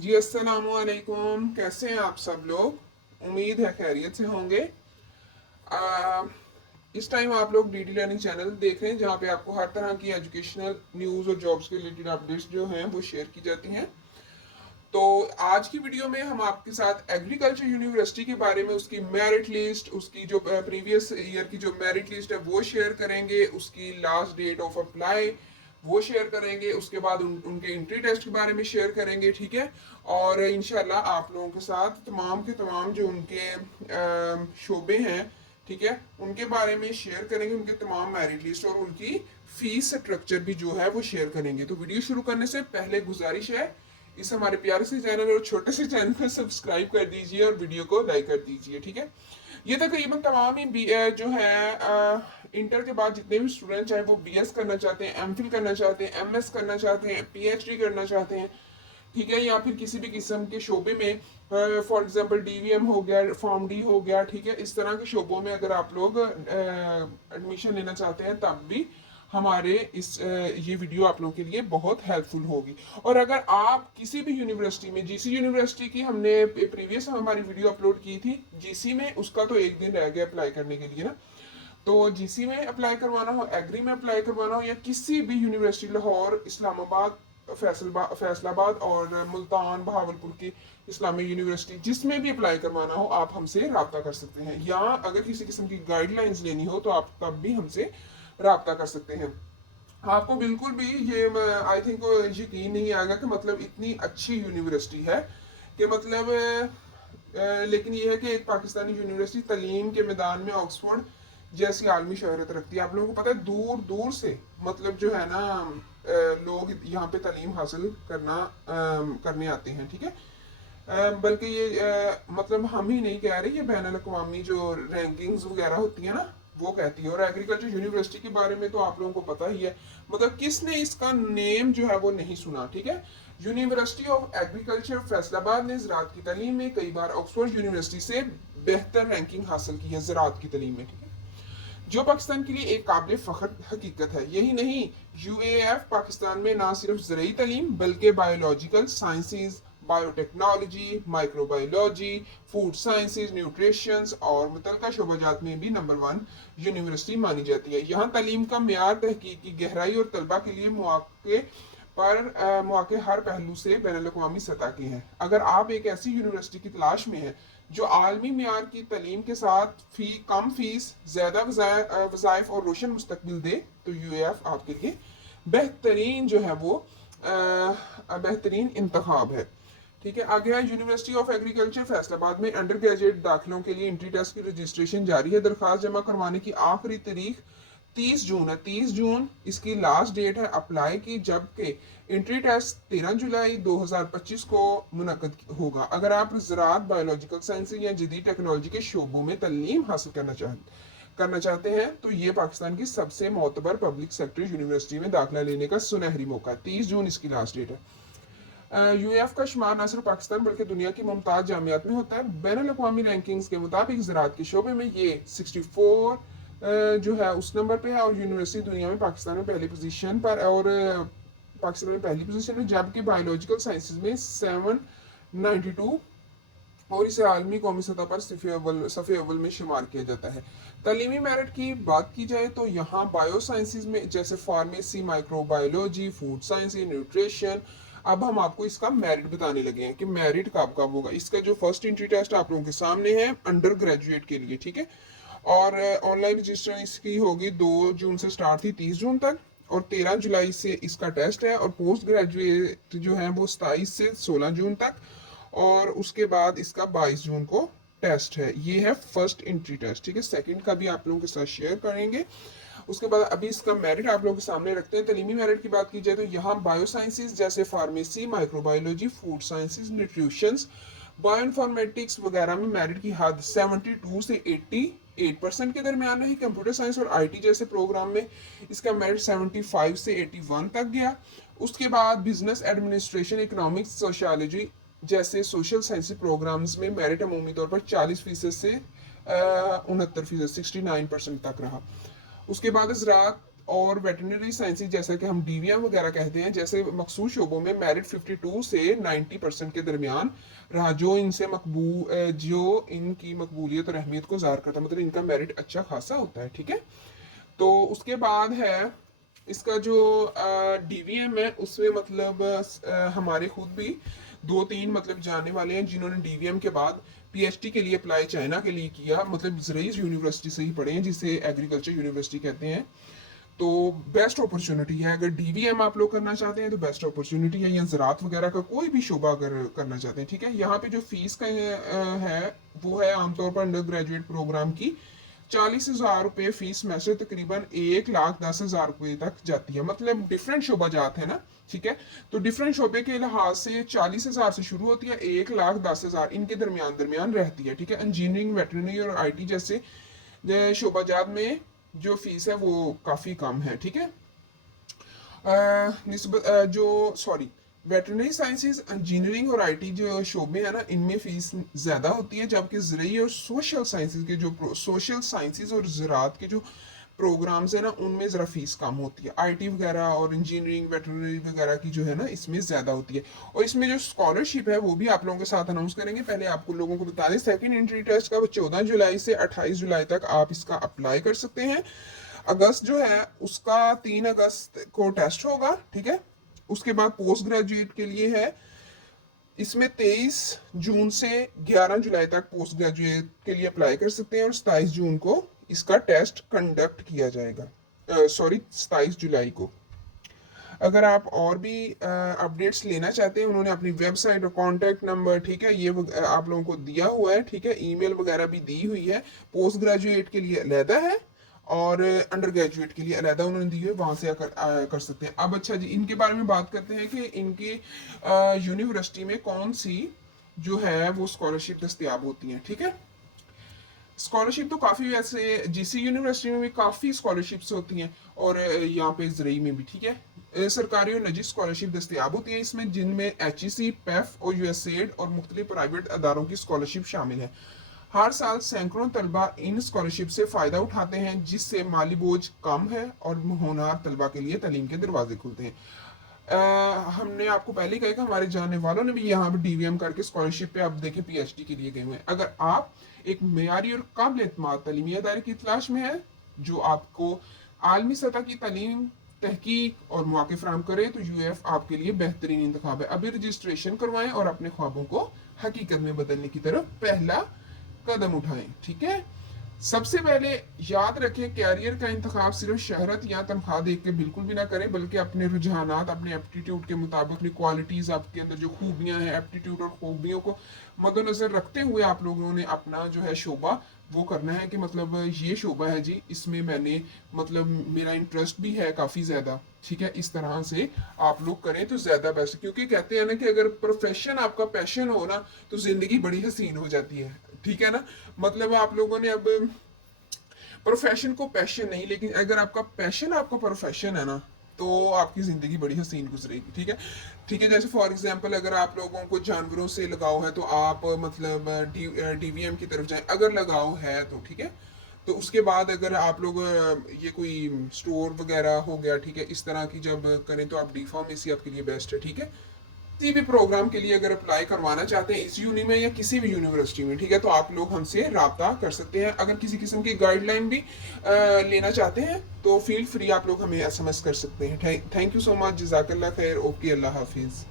जी अस्सलामु अलैकुम। कैसे हैं आप सब लोग? उम्मीद है खैरियत से होंगे। आ, इस टाइम आप लोग डीडी लर्निंग चैनल देख रहे हैं जहाँ पे आपको हर तरह की एजुकेशनल न्यूज़ और जॉब्स के रिलेटेड अपडेट्स जो हैं वो शेयर की जाती हैं। तो आज की वीडियो में हम आपके साथ एग्रीकल्चर यूनिवर्सिटी के बारे में उसकी मेरिट लिस्ट, उसकी जो प्रीवियस ईयर की जो मेरिट लिस्ट है वो शेयर करेंगे, उसकी लास्ट डेट ऑफ अप्लाई वो शेयर करेंगे, उसके बाद उनके एंट्री टेस्ट के बारे में शेयर करेंगे, ठीक है। और इंशाल्लाह आप लोगों के साथ तमाम के तमाम जो उनके शोबे हैं, ठीक है, उनके बारे में शेयर करेंगे, उनके तमाम मेरिट लिस्ट और उनकी फीस स्ट्रक्चर भी जो है वो शेयर करेंगे। तो वीडियो शुरू करने से पहले गुजारिश है, इस हमारे प्यारे से चैनल और छोटे से चैनल को सब्सक्राइब कर दीजिए और वीडियो को लाइक कर दीजिए, ठीक है। ये तकरीबन तमाम ही जो है इंटर के बाद जितने भी स्टूडेंट चाहे वो बीएस करना चाहते हैं, एमफिल करना चाहते हैं, एमएस करना चाहते हैं, पीएचडी करना चाहते हैं, ठीक है, या फिर किसी भी किस्म के शोबे में, फॉर एग्जांपल डीवीएम हो गया, फॉर्म डी हो गया, ठीक है, इस तरह के शोबों में अगर आप लोग एडमिशन लेना चाहते हैं तब भी हमारे ये वीडियो आप लोगों के लिए बहुत हेल्पफुल होगी। और अगर आप किसी भी यूनिवर्सिटी में, जीसी यूनिवर्सिटी की हमने प्रीवियस हमारी वीडियो अपलोड की थी, जीसी में उसका तो एक दिन रह गया अप्लाई करने के लिए ना। तो जीसी में अप्लाई करवाना हो, एग्री में अप्लाई करवाना हो, या किसी भी यूनिवर्सिटी, लाहौर, इस्लामाबाद, फैसलाबाद और मुल्तान, बहावलपुर की इस्लामी यूनिवर्सिटी, जिसमें भी अप्लाई करवाना हो आप हमसे रब्ता कर सकते हैं। या अगर किसी किस्म की गाइडलाइंस लेनी हो तो आप तब भी हमसे रब्ता कर सकते हैं। आपको बिल्कुल भी ये आई थिंक यकीन नहीं आएगा कि मतलब इतनी अच्छी यूनिवर्सिटी है कि मतलब लेकिन ये है कि एक पाकिस्तानी यूनिवर्सिटी तालीम के मैदान में ऑक्सफोर्ड जैसी आलमी शहरत रखती है। आप लोगों को पता है दूर दूर से मतलब जो है ना लोग यहाँ पे तालीम हासिल करने आते हैं, ठीक है। बल्कि ये मतलब हम ही नहीं कह रहे, ये बैन अवी जो रैंकिंग्स वगैरह होती है ना वो कहती है। और एग्रीकल्चर यूनिवर्सिटी के बारे में तो आप लोगों को पता ही है, मतलब किसने इसका नेम जो है वो नहीं सुना, ठीक है। यूनिवर्सिटी ऑफ एग्रीकल्चर फैसलाबाद ने ज़राअत की तालीम में कई बार ऑक्सफोर्ड यूनिवर्सिटी से बेहतर रैंकिंग हासिल की है ज़राअत की तालीम में, ठीक है, जो पाकिस्तान के लिए एक काबिल फ़ख्र हकीकत है। यही नहीं, यूएएफ पाकिस्तान में ना सिर्फ ज़रूरी तालीम बल्कि biological sciences, biotechnology, microbiology, food sciences, nutritions और मुतलका शोबाजात में भी नंबर 1 यूनिवर्सिटी मानी जाती है। यहाँ तालीम का म्यार, तहकीक की गहराई और तलबा के लिए मौके हर पहलू से बैनुल-अक़वामी सतह के हैं। अगर आप एक ऐसी यूनिवर्सिटी की तलाश में हैं जो आलमी म्यार की तालीम के साथ कम फीस, ज़्यादा वज़ाइफ और रोशन मुस्तकबिल दे, तो यूएएफ आपके लिए बेहतरीन जो है वो बेहतरीन इंतखाब है, ठीक है। आगे है, यूनिवर्सिटी ऑफ एग्रीकल्चर फैसलाबाद में अंडर ग्रेजुएट दाखिलों के लिए एंट्री टेस्ट की रजिस्ट्रेशन जारी है। दरखास्त जमा करवाने की आखिरी तारीख 30 जून है। 30 जून इसकी लास्ट डेट है अप्लाई की, जबकि एंट्री टेस्ट 13 जुलाई 2025 को मुनक्कद होगा। अगर आप ज़राअत, बायोलॉजिकल साइंस या जदीद टेक्नोलॉजी के शोबों में तालीम हासिल करना चाहते हैं तो ये पाकिस्तान की सबसे मोतबर पब्लिक सेक्टर यूनिवर्सिटी में दाखिला लेने का सुनहरी मौका है। 30 जून इसकी लास्ट डेट है। यूएफ का शुमार न सिर्फ पाकिस्तान बल्कि दुनिया की मुमताज़ जामियात में होता है। बैनुल-अक़वामी रैंकिंग्स के मुताबिक ज़राअत के शोबे में ये 64 जो है उस नंबर पे है, और यूनिवर्सिटी दुनिया में पाकिस्तान में पहली पोजीशन पर, और पाकिस्तान में पहली पोजीशन में, जबकि बायोलॉजिकल साइंसेज में 792, और इसे आलमी कौमी सतह पर सफ़े अव्वल में शुमार किया जाता है। तालीमी मेरिट की बात की जाए तो यहाँ बायो साइंसेज में जैसे pharmacy, microbiology, food science, nutrition, अब हम आपको इसका मेरिट बताने लगे हैं कि मेरिट कब कब होगा। इसका जो फर्स्ट एंट्री टेस्ट आप लोगों के सामने है अंडर ग्रेजुएट के लिए, ठीक है, और ऑनलाइन रजिस्ट्रेशन इसकी होगी 2 जून से स्टार्ट थी 30 जून तक, और 13 जुलाई से इसका टेस्ट है, और पोस्ट ग्रेजुएट जो है वो 27 से 16 जून तक, और उसके बाद इसका 22 जून को टेस्ट है। ये है फर्स्ट एंट्री टेस्ट, ठीक है। सेकंड का भी आप लोगों के साथ शेयर करेंगे। उसके बाद अभी इसका मेरिट आप लोगों के सामने रखते हैं। तालीमी मेरिट की बात की जाए तो यहाँ बायो साइंसेज जैसे pharmacy, microbiology, food sciences, nutritions, bioinformatics वगैरह में मेरिट की हद 72 से 88% के दरमियान रही। कंप्यूटर साइंस और आईटी जैसे प्रोग्राम में इसका मेरिट 75 से 81 तक गया। उसके बाद बिजनेस एडमिनिस्ट्रेशन, इकोनॉमिक्स, सोशियोलॉजी जैसे सोशल साइंस प्रोग्राम्स में मेरिट अमूमी तौर पर 40% से 69% 69% तक रहा। उसके बाद ज़राअत और वेटरनरी साइंसेज जैसा कि हम डीवीएम वगैरह कहते हैं, जैसे मखसूस शोबों में मेरिट 52 से 90% के दरमियान रहा, जो इनकी मकबूलियत और अहमियत को ज़ाहिर करता है, मतलब इनका मेरिट अच्छा खासा होता है, ठीक है। तो उसके बाद है इसका जो डीवीएम है, उसमें मतलब हमारे खुद भी 2-3 मतलब जानने वाले हैं जिन्होंने डीवीएम के बाद पीएचडी के लिए अप्लाई चाइना के लिए किया, मतलब ज़रईस यूनिवर्सिटी से ही पढ़े हैं, जिसे एग्रीकल्चर यूनिवर्सिटी कहते हैं। तो बेस्ट अपॉर्चुनिटी है, अगर डीवीएम आप लोग करना चाहते हैं तो बेस्ट अपॉर्चुनिटी है, या ज़राअत वगैरह का कोई भी शोबा अगर करना चाहते हैं, ठीक है। यहाँ पे जो फीस का है वो है आमतौर पर अंडर ग्रेजुएट प्रोग्राम की 40,000 रुपये फीस में से तकरीबन 1,10,000 रुपये तक जाती है, मतलब डिफरेंट शोबा जात है ना, ठीक है। तो डिफरेंट शोबे के लिहाज से 40,000 से शुरू होती है, 1,10,000 इनके दरमियान रहती है, ठीक है। इंजीनियरिंग, वेटरनरी और आईटी जैसे शोबाजात में जो फीस है वो काफ़ी कम है, ठीक है। वेटरनरी साइंसेज, इंजीनियरिंग और आईटी जो शोबे हैं ना, इनमें फीस ज़्यादा होती है, जबकि ज़रई और सोशल साइंसेज और ज़राअत के जो प्रोग्राम्स है ना, उनमें ज़रा फीस कम होती है। आईटी वगैरह और इंजीनियरिंग, वेटरनरी वगैरह की जो है ना, इसमें ज़्यादा होती है। और इसमें जो स्कॉलरशिप है वो भी आप लोगों के साथ अनाउंस करेंगे। पहले आपको लोगों को बता दें, सेकेंड एंट्री टेस्ट का 14 जुलाई से 28 जुलाई तक आप इसका अप्लाई कर सकते हैं। अगस्त जो है उसका 3 अगस्त को टेस्ट होगा, ठीक है। उसके बाद पोस्ट ग्रेजुएट के लिए है, इसमें 23 जून से 11 जुलाई तक पोस्ट ग्रेजुएट के लिए अप्लाई कर सकते हैं, और 27 जून को इसका टेस्ट कंडक्ट किया जाएगा, 27 जुलाई को। अगर आप और भी अपडेट्स लेना चाहते हैं, उन्होंने अपनी वेबसाइट और कॉन्टैक्ट नंबर, ठीक है, ये आप लोगों को दिया हुआ है, ठीक है। ईमेल वगैरह भी दी हुई है। पोस्ट ग्रेजुएट के लिए अलहदा है और अंडर ग्रेजुएट के लिए अलहदा उन्होंने दी है, वहाँ से कर सकते हैं। अब अच्छा जी, इनके बारे में बात करते हैं कि इनकी यूनिवर्सिटी में कौन सी जो है वो स्कॉलरशिप दस्तियाब होती हैं, ठीक है। स्कॉलरशिप तो काफ़ी, वैसे जीसी यूनिवर्सिटी में भी काफ़ी स्कॉलरशिप्स होती हैं, और यहाँ पे ज़रई में भी, ठीक है। सरकारी और निजी स्कॉलरशिप दस्तियाब होती हैं इसमें, जिनमें HEC, PEF और USAID और मुख्तलिफ प्राइवेट अदारों की स्कॉलरशिप शामिल है। हर साल सैकड़ों तलबा इन स्कॉलरशिप से फ़ायदा उठाते हैं, जिससे माली बोझ कम है और होनहार तलबा के लिए तालीम के दरवाजे खुलते हैं। हमने आपको पहले कहा कि हमारे जानने वालों ने भी यहाँ पे डीवीएम करके स्कॉलरशिप पे आप देखें पीएचडी के लिए गए हुए हैं। अगर आप एक मेयारी और काबिल एतमाद तालीमी इदारे की तलाश में है जो आपको आलमी सतह की तालीम, तहकीक और मौके फराहम करे, तो यूएफ आपके लिए बेहतरीन इंतखाब है। अभी रजिस्ट्रेशन करवाएं और अपने ख्वाबों को हकीकत में बदलने की तरफ पहला कदम उठाएं, ठीक है। सबसे पहले याद रखें, कैरियर का इंतखाब सिर्फ शहरत या तनख्वाह देख के बिल्कुल भी ना करें, बल्कि अपने रुझानात, अपने एप्टीट्यूड के मुताबिक, अपनी क्वालिटीज़, आपके अंदर जो खूबियां हैं, एप्टीट्यूड और खूबियों को मद्देनजर रखते हुए आप लोगों ने अपना जो है शोबा वो करना है कि मतलब ये शोबा है जी, इसमें मैंने मतलब मेरा इंटरेस्ट भी है काफ़ी ज़्यादा, ठीक है। इस तरह से आप लोग करें तो ज़्यादा बेस्ट, क्योंकि कहते हैं ना कि अगर प्रोफेशन आपका पैशन हो ना, तो ज़िंदगी बड़ी हसीन हो जाती है, ठीक है ना। मतलब आप लोगों ने अब प्रोफेशन को पैशन नहीं, लेकिन अगर आपका पैशन आपका प्रोफेशन है ना, तो आपकी ज़िंदगी बड़ी हसीन गुजरेगी, ठीक है। ठीक है, जैसे फॉर एग्जांपल अगर आप लोगों को जानवरों से लगाव है, तो आप मतलब डीवीएम की तरफ जाएं, अगर लगाव है तो, ठीक है। तो उसके बाद अगर आप लोग ये कोई स्टोर वगैरह हो गया, ठीक है, इस तरह की जब करें तो आप डी फार्मेसी आपके लिए बेस्ट है, ठीक है। किसी भी प्रोग्राम के लिए अगर अप्लाई करवाना चाहते हैं इस यूनि में या किसी भी यूनिवर्सिटी में, ठीक है, तो आप लोग हमसे रब्ता कर सकते हैं। अगर किसी किस्म की गाइडलाइन भी लेना चाहते हैं तो फील फ्री आप लोग हमें SMS कर सकते हैं। थैंक यू सो मच, जज़ाकल्लाह खैर, ओके, अल्लाह हाफिज़।